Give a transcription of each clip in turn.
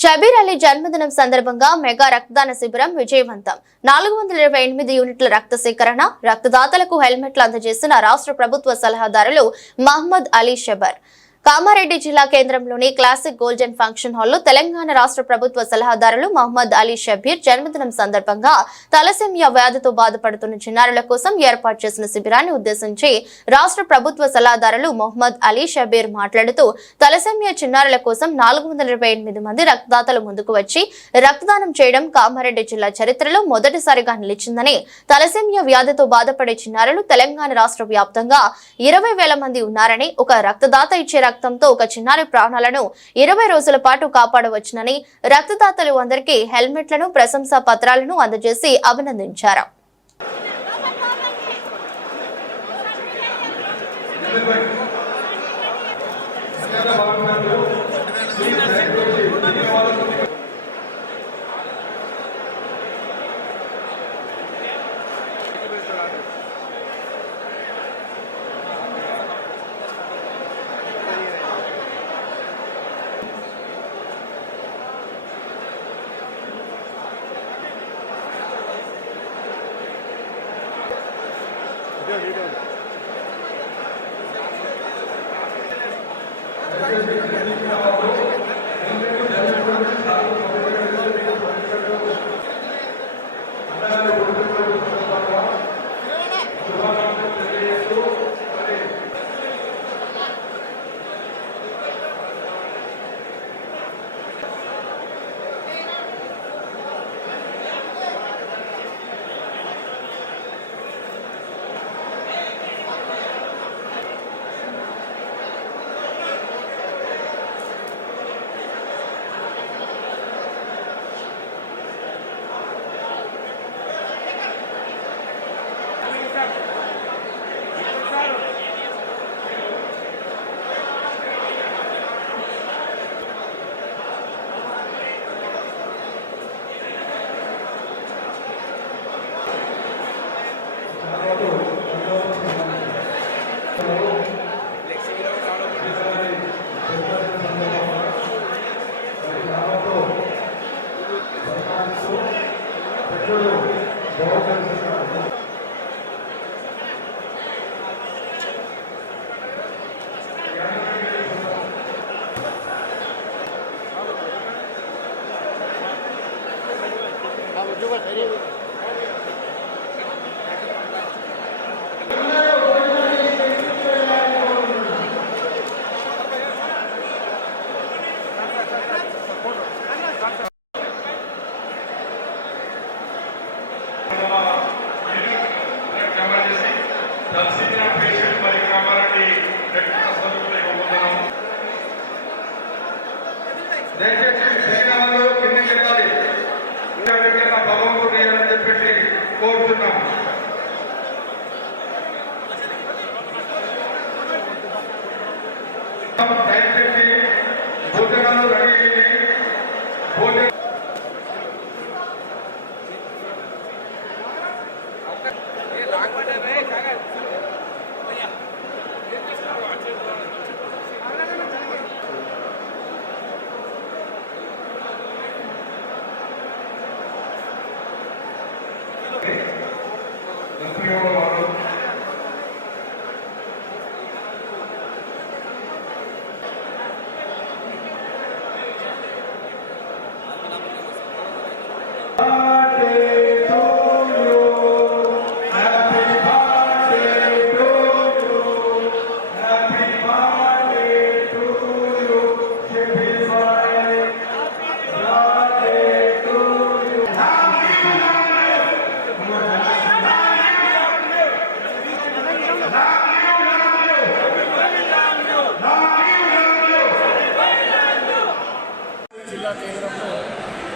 షబీర్ అలీ జన్మదినం సందర్భంగా మెగా రక్తదాన శిబిరం విజయవంతం. 428 యూనిట్ల రక్త సేకరణ, రక్తదాతలకు హెల్మెట్లు అందజేసిన రాష్ట్ర ప్రభుత్వ సలహాదారులు మహమ్మద్ అలీ షబర్. కామారెడ్డి జిల్లా కేంద్రంలోని క్లాసిక్ గోల్డెన్ ఫంక్షన్ హాల్లో తెలంగాణ రాష్ట్ర ప్రభుత్వ సలహాదారులు మహమ్మద్ అలీ షబీర్ జన్మదినం సందర్భంగా తలసేమియా వ్యాధితో బాధపడుతున్న చిన్నారుల కోసం ఏర్పాటు చేసిన శిబిరాన్ని ఉద్దేశించి రాష్ట్ర ప్రభుత్వ సలహాదారులు మహమ్మద్ అలీ షబీర్ మాట్లాడుతూ, తలసేమియా చిన్నారుల కోసం 428 మంది రక్తదాతలు ముందుకు వచ్చి రక్తదానం చేయడం కామారెడ్డి జిల్లా చరిత్రలో మొదటిసారిగా నిలిచిందని, తలసేమియా వ్యాధితో బాధపడే చిన్నారులు తెలంగాణ రాష్ట్ర వ్యాప్తంగా 20,000 మంది ఉన్నారని, ఒక రక్తదాత ఇచ్చే రక్తంతో ఒక చిన్నారి ప్రాణాలను 20 రోజుల పాటు కాపాడవచ్చునని రక్తదాతలు అందరికీ హెల్మెట్లను, ప్రశంసా పత్రాలను అందజేసి అభినందించారు.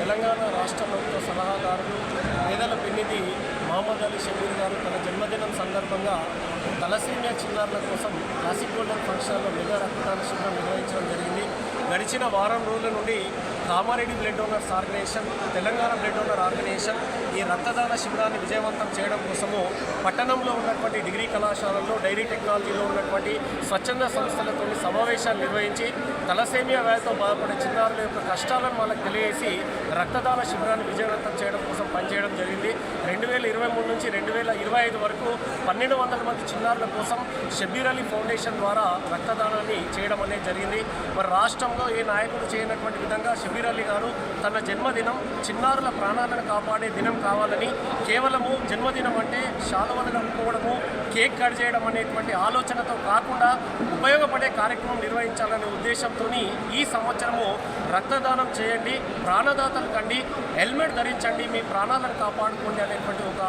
తెలంగాణ రాష్ట్ర ప్రభుత్వ సలహాదారులు పేదల పెన్నిధి మహమ్మద్ అలీ షబీర్ గారు తన జన్మదినం సందర్భంగా తలసేమియా చిన్నారుల కోసం క్లాసిక్ గోల్డెన్ ఫంక్షన్లో మెగా రక్తదాన శిబిరం నిర్వహించడం జరిగింది. గడిచిన వారం రోజుల నుండి Kamareddy blood donors organization, Telangana blood donor organization ఈ రక్తదాన శిబిరాన్ని విజయవంతం చేయడం కోసము పట్టణంలో ఉన్నటువంటి డిగ్రీ కళాశాలల్లో, డైరీ టెక్నాలజీలో ఉన్నటువంటి స్వచ్ఛంద సంస్థలతో సమావేశాలు నిర్వహించి తలసేమియా వ్యాధితో బాధపడే చిన్నారుల యొక్క కష్టాలను వాళ్ళకి తెలియజేసి రక్తదాన శిబిరాన్ని విజయవంతం చేయడం కోసం పనిచేయడం జరిగింది. 2023 నుంచి 2025 వరకు 1200 మంది చిన్నారుల కోసం షబ్బీర్ అలీ ఫౌండేషన్ ద్వారా రక్తదానాన్ని చేయడం అనేది జరిగింది. మరి రాష్ట్రంలో ఏ నాయకుడు చేయనటువంటి విధంగా షబ్బీర్ అలీ గారు తన జన్మదినం చిన్నారుల ప్రాణాలను కాపాడే దినం కావాలని కేవలము జన్మదినం అంటే శాలువలు కప్పుకోవడము కేక్ కట్ చేయడం అనేటువంటి ఆలోచనతో కాకుండా ఉపయోగపడే కార్యక్రమం నిర్వహించాలనే ఉద్దేశంతో ఈ సంవత్సరము రక్తదానం చేయండి, ప్రాణదాతలు కండి, హెల్మెట్ ధరించండి, మీ ప్రాణాలను కాపాడుకోండి అనేటువంటి ఒక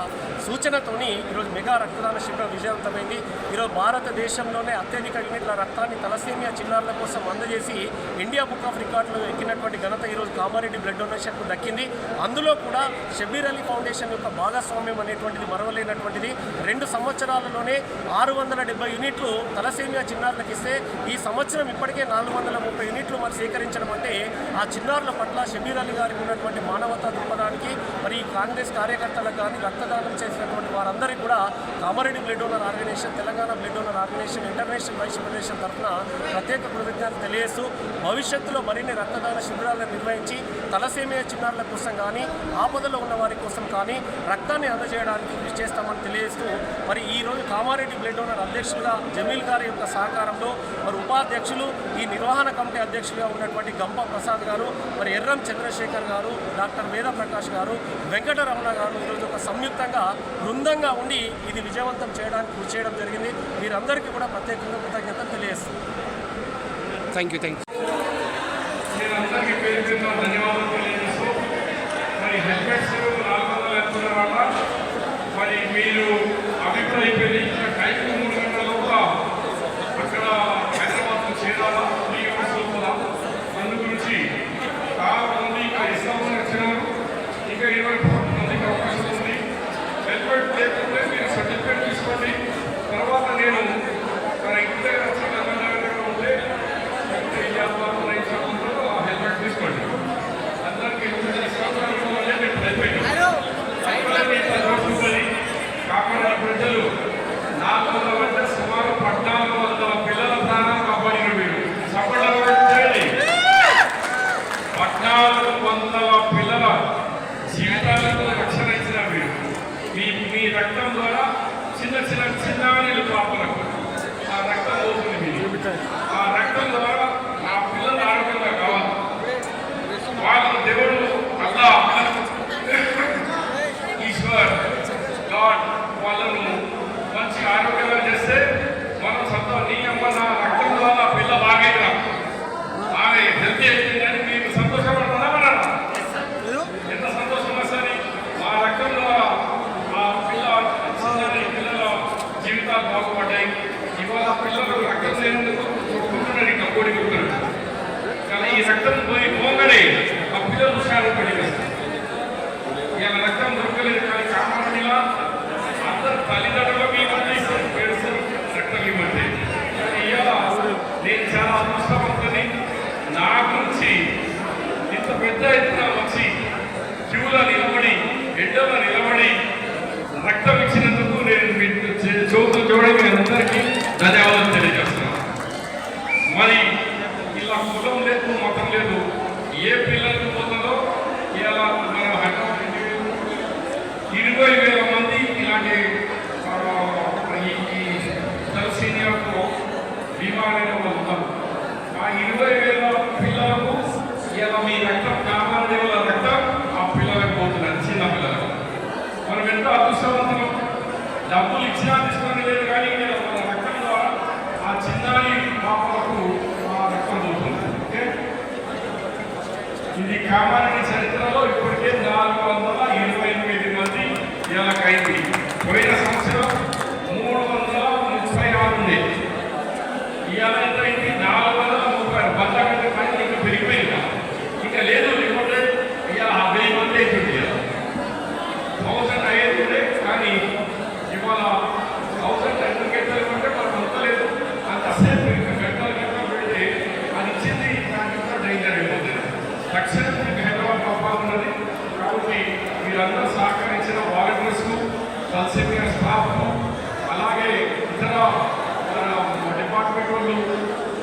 సూచనతోని ఈరోజు మెగా రక్తదాన శిబిరం విజయవంతమైంది. ఈరోజు భారతదేశంలోనే అత్యధిక యూనిట్ల రక్తాన్ని తలసేమియా చిన్నారుల కోసం అందజేసి ఇండియా బుక్ ఆఫ్ రికార్డులో ఎక్కినటువంటి ఘనత ఈరోజు కామారెడ్డి బ్లడ్ డొనేషన్కు దక్కింది. అందులో కూడా షబ్బీర్ అలీ ఫౌండేషన్ యొక్క భాగస్వామ్యం అనేటువంటిది మరవలేనటువంటిది. 2 సంవత్సరాలలోనే 670 యూనిట్లు తలసేమియా చిన్నారులకు ఇస్తే ఈ సంవత్సరం ఇప్పటికే 430 యూనిట్లు మరి సేకరించడం అంటే ఆ చిన్నారుల పట్ల షబ్బీర్ అలీ గారికి ఉన్నటువంటి మానవతా దృక్పథానికి మరి ఈ కాంగ్రెస్ కార్యకర్తలకు కానీ రక్తదానం చేసినటువంటి వారందరికీ కూడా Kamareddy blood donor organization, Telangana blood donor organization, international vice federation తరఫున ప్రత్యేక కృతజ్ఞతలు తెలియజేస్తూ భవిష్యత్తులో మరిన్ని రక్తదాన శిబిరాలను నిర్వహించి తలసేమియా చిన్నారుల కోసం కానీ ఆపదలో ఉన్న వారి కోసం కానీ రక్తాన్ని అందజేయడానికి కృషి చేస్తామని తెలియజేస్తూ మరి ఈరోజు కామారెడ్డి బ్లడ్ డోనర్ అధ్యక్షులుగా జమీల్ గారి యొక్క సహకారంలో మరి ఉపాధ్యక్షులు ఈ నిర్వహణ కమిటీ అధ్యక్షులుగా ఉన్నటువంటి గంప ప్రసాద్ గారు, మరి ఎర్రం చంద్రశేఖర్ గారు, డాక్టర్ వేద ప్రకాష్ గారు, వెంకటరమణ గారు ఈరోజు ఒక సంయుక్తంగా బృందంగా ఉండి ఇది విజయవంతం చేయడానికి కృషి చేయడం జరిగింది. వీరందరికీ కూడా ప్రత్యేకంగా కృతజ్ఞతలు తెలియజేస్తుంది. Thank you. మరి మీరు అభిప్రాయపడి టైం 3 గంటల లోపల అక్కడ హైదరాబాద్లో చేరాలా 3 అవర్స్ లోపల. అందు గురించి చాలా మంది ఇంకా ఇస్తామని వచ్చినారు. ఇంకా 20 మందికి అవకాశం ఉంది. హెల్మెట్ లేకపోతే మీరు సర్టిఫికేట్ తీసుకోండి. తర్వాత నేను మన ఇంటి దగ్గర ఉంటే హెల్మెట్ తీసుకోండి. అందరికీ కాపాడిన ప్రజలు 400 వద్ద సుమారు 1400 పిల్లల ప్రాణాలు కాపాడిన మీరు సఫలమైంది. 1400 పిల్లల జీవితాలకు రక్షణ ఇచ్చిన మీరు మీ రక్తం ద్వారా చిన్నారులు పాపలకు ఆ రక్తం పోతుంది. మీరు ఆ రక్తం ద్వారా ఆ పిల్లలు ఆరోగ్యంగా కావాలి. వాళ్ళు దేవుడు అల్లా ఈశ్వర్ గాడ్ వాళ్ళను మంచి ఆరోగ్యంగా చేస్తే మనం నీ అమ్మ నా రక్తం ద్వారా పిల్ల బాగైనా ఆమె హెల్తీ అయిపోయిందని మీకు సంతోషపడుతున్నామన్నా ఎంత సంతోషం వస్తుంది. ఆ రక్తం ద్వారా ఆ పిల్లల జీవితాలు బాగుపడ్డాయి. ఇవాళ పిల్లలు రక్తం లేనందుకు కొట్టుకుంటున్నారు, ఇంకా కోడి కొడుతున్నారు. కానీ ఈ రక్తం పోగానే ఆ పిల్లలు హుషారుపడి ఇలా రక్తం దొరకలేదు. కానీ కామారెడ్డిలా అందరు తల్లిదండ్రులకు ఇవ్వండి, రక్తం ఇవ్వండి. ఇవాళ నేను చాలా అదృష్టవంతుని. నా గురించి ఇంత పెద్ద ఎత్తున వచ్చి క్యూలో నిలబడి ఎండలో నిలబడి రక్తం ఇచ్చినందుకు నేను చోటులు చూడడం మీ అందరికీ ధన్యవాదాలు తెలియజేస్తున్నాను. మరి ఇలా కులం లేదు, మతం లేదు, ఏ పిల్లలకు పోతుందో ఇలా మన హైదరాబాద్ 20,000 మంది ఇలాంటి సీనియర్కు బీమారైన వాళ్ళు ఉన్నారు. ఆ 20,000 పిల్లలకు ఇలా మీ రక్తం కామారెడ్డి వాళ్ళ రక్తం ఆ పిల్లలకు పోతున్నారు, చిన్న పిల్లలకు. మనం ఎంతో అదృష్టవంతులు. డబ్బులు ఇచ్చినా తీసుకొని లేదు, కానీ మన రక్తం ద్వారా ఆ చిన్నారి పాపలకు ఆ రక్తం పోతుంది. ఓకే, ఇది కామారెడ్డి చరిత్రలో ఇప్పటికే 428 మంది ఇలాగైంది. పోయిన సంవత్సరం 336 ఉంది. ఇవాళ ఎంత అయింది? 430. 100 కంటే పైన ఇంకా పెరిగిపోయింది. ఇంకా లేదు, లేకుంటే ఇవాళ 1000 మంది అవుతుంది. 1000 అయ్యేది. కానీ ఇవాళ 1000 గంటలు అంటే మనం అంతలేదు. అంతసేపు ఇంకా గంటలు పెడితే అది ఇచ్చింది దాంట్లో డేంజర్ అయిపోతుంది. తక్షణం హైదరాబాద్ కాపాడుతున్నది. కాబట్టి మీరందరూ సహకరించిన వాలంటీర్స్కు, తలసేమియా స్టాఫ్కు, అలాగే ఇతర డిపార్ట్మెంట్ వాళ్ళు,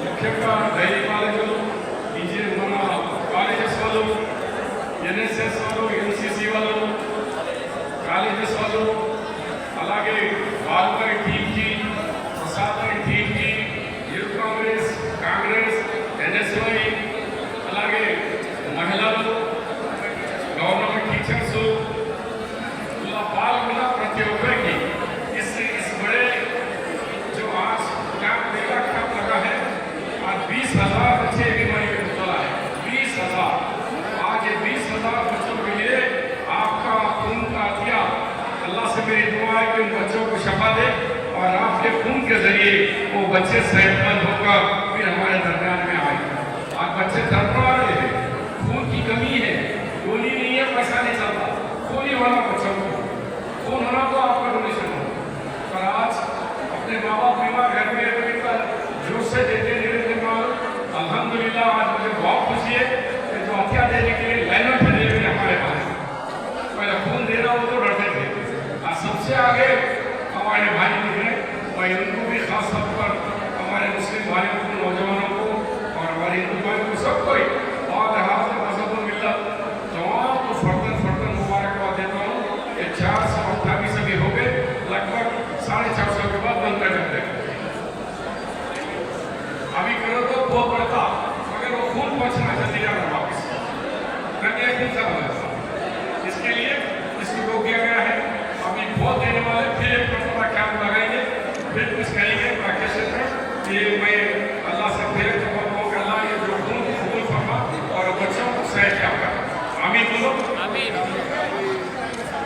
ముఖ్యంగా డైరీ కాలేజీలు, వాళ్ళు, ఎన్ఎస్ఎస్ వాళ్ళు, ఎన్సిసి వాళ్ళు, కాలేజెస్ వాళ్ళు, అలాగే వాల్మీకి టీంకి, ప్రసాద్ టీంకి, యూత్ కాంగ్రెస్, ఎన్ఎస్వై, అలాగే మహిళలు, గవర్నమెంట్ టీచర్స్, ఇలా పాల్గొన్న ప్రతి ఒక్కరికి इस बड़े जो आज कैंप मेला कैंप लगा है, आज 20,000 बच्चे बीमारी में मुबतला है। 20,000 आज ये 20,000 बच्चों के लिए आपका खून का दिया, अल्लाह से मेरी दुआ है कि उन बच्चों को शफा दे और आपके खून के जरिए वो बच्चे सेहतमंद होकर फिर हमारे दरमियान में आए। आज बच्चे तड़पा रहे हैं, खून की कमी है, गोली नहीं है, पैसा नहीं चलता, खून ही वाला बच्चों को खून होना तो आपका डोनेशन हो। पर आज अपने माँ बाप बीमार घर में रहकर जोश से देते अल्हम्दुलिल्लाह। आज मुझे बहुत खुशी है कि जो हथियार देने के लिए लाइनों में लगे हुए हमारे पास, पहले खून दे रहा हो तो डरते थे, आज सबसे आगे हमारे भाई दिख रहे, और उनको भी खास तौर पर हमारे मुस्लिम भाइयों को, नौजवानों को और हमारे हिंदू भाइयों को सबको और लिहाज मजहब मिलत तमाम को फर्दन मुबारकबाद देता हूँ। ये 428 अभी हो गए, लगभग 450 के बाद बंद कर देते हैं। अभी करो तो बहुत बढ़ता, मगर वो खून पहुंचना जल्दी जाना वापस करके खून सब होगा। इसके लिए इसको रोक दिया गया है। अभी बहुत देने वाले फिर एक मरतबा कैंप लगाएंगे, फिर कुछ करेंगे बाकी क्षेत्र ये